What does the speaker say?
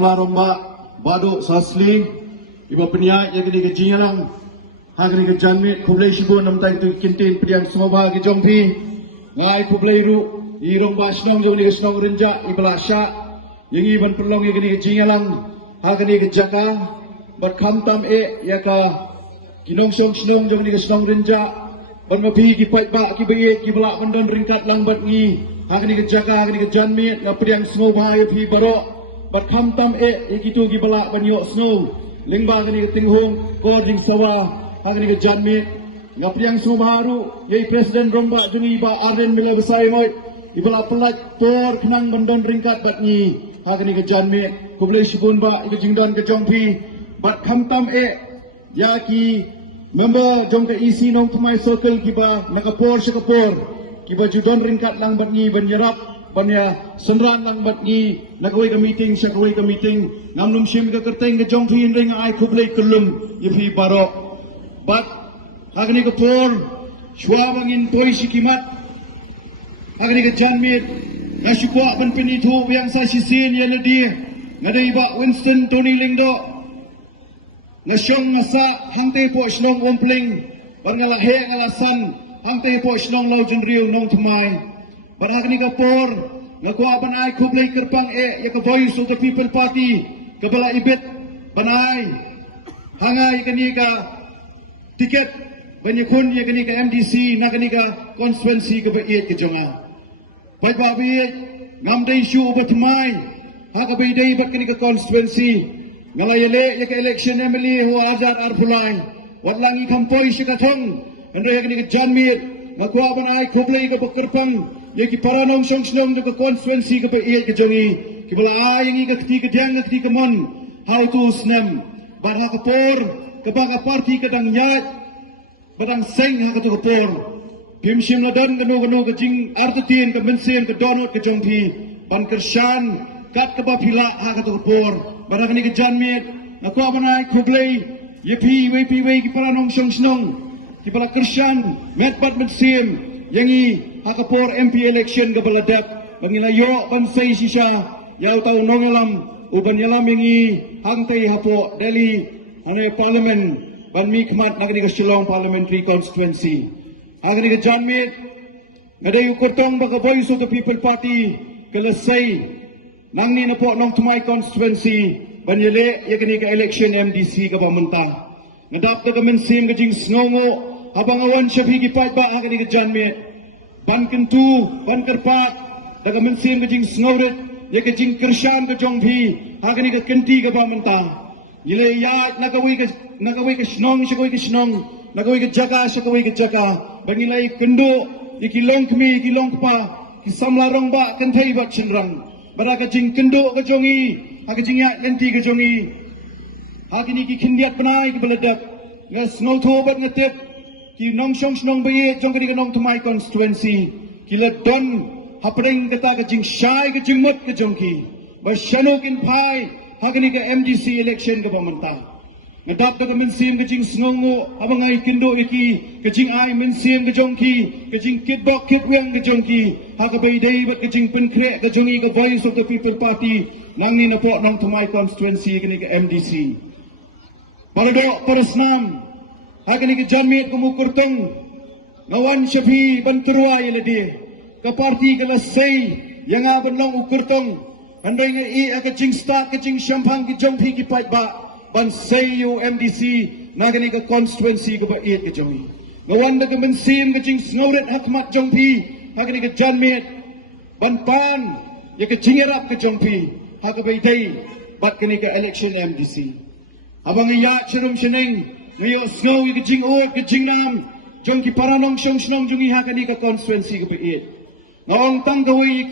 Romba Bado Sasli Iba Peniak yang kini kejialang Hagani ke janmit Kublai Shibun Nam Tai tu kintin Pediang semua ke jongpi Ngai Kublai Ru Irong Ba Senong Jom ni ke Senong Renjak Ibala Syak Yang iban perlong yang kini kejialang Hagani ke Jaka Berkam tam Yaka Kinong Song Senong Jom ni ke Senong Renjak Bermapi Kipat Bak Kibayet Kibalak Mendan Ringkat Langbat Ngi Hagani ke Jaka Hagani ke janmit Pediang semua bahaya Pi Barok Berkam tam Ikitu Kibalak Banyok Snow Lingba Hagani ke Tinghong Koding Sawah Hagani ke janmit Ngapriang semua baru Yai Presiden Romba Jungi Iba Arden Bila Besai Moy Ibala Pelat Tor Kenang Mendan Ringkat Batngi Hagani ke janmit Kublai Shibun Ba Ika Jingdan ke Jongpi Berkam tam Yaki Member Jong ke isi Nong Tumai Circle Kiba Nakapor Syakapor Kiba Judan Ringkat Lang Batngi Banyerap Banya senran lang bat ni nakaway ka meeting siya kaway ka meeting namnum siyem ka kerteng ka jong fiin ring ay kublay kulum yifi baro bat hagani ka por shwa bangin toy sikimat hagani ka janmit nasyukwa ban pinito yang sa sisin yan di ngaday ba Winston Tony Lingdo nasyong ngasa hangtay po shlong umpling bangalahe ngalasan hangtay po shlong lau jenriyo nong tumay Barhagani ka por, nakuha banay kublay kerpang ya ka Voice of the People Party, kabala ibit banay, hangay kani ka tiket, banyakun ya kani ka MDC, na kani ka constituency ka bait ka jonga. Pait babit, ngamday issue ubatmay, hakabay day bat kani ka constituency, ngalayale ya ka election emily ho azar arpulay, watlang ikampoy siya katong, anday kani ka janmit, nakuha banay kublay ka kerpang, Yaki para nong song snong de constituency ke pait ke jongi ki bala ay ngi ka kti ke diang kti ke mon how to snem bar ha kapor ke ba party ke dang nyat badang seng ha ka to kapor pim sim ladan ke no ke jing artin ke mensen ke donot ke jongpi ban kershan kat ke ba phila ha ka to kapor barang ni ke janmit aku abanai kublai yepi wepi we ki para nong song snong ki bala kershan met bat mensen yangi hakapor MP election ke baladap bangilayo bansay sisya yaw tau nongelam uban yalam yangi hangtay hapo Delhi hane parliament ban mikmat nagani ka Shillong parliamentary constituency agani ka janmit ngaday ukurtong baka Voice of the People Party kalasay nangni na po nong tumay constituency banyele yakani ka election MDC ka pamanta ngadap na kamensim ka jing snongo habang awan siya higipay ba agani ka janmit ban kentu, ban kerpat, daga mensin ke jing snowret, ya ke jing kershan ke jongpi, hagani ke kenti ke bamenta. Ile ya nakawai ke snong, syakawai ke snong, nakawai ke jaka, syakawai ke jaka. Bangilai kendo, ikilong kemi, ikilong kpa, kisamlarong ba kentai bat chenrang. Bara ke jing kendo ke jongi, hagani jing ya kenti ke jongi. Hagani ki kindiat penai ke beledak, ngas snow bat ngetip. Ki nong song snong baye jong kini nong tumai constituency kila don hapring kata ke jing syai ke jing mut ke jongki ba shano kin pai hagani ke MDC election ke pamenta ngadap ke mensim ke jing snongo abangai kindo iki ke jing ai mensim ke jongki ke jing kitbok kitweng ke jongki hagabai dei bat ke jing penkre ke jongi ke Voice of the People Party nangni na po nong tumai constituency kini ke MDC paladok parasnam Hagani ke janmit kumukurtong ngawan syafi banturwa yeladi ke parti ke lasay yang aban long ukurtong andai ngai ke jing start ke jing syampang ke jongpi ki pait ba ban say you MDC nagani ke constituency ke bait ke jongi ngawan ke mensim ke jing snowret hakmat jongpi hagani ke janmit ban pan ya ke jingerap ke jongpi hagabai dai bat kini ke election MDC abang ya cherum sheneng ngayo snow ke jing ot ke jing nam jong ki para nong song snong jungi hakani ka constituency ke pait ngawang tang gawai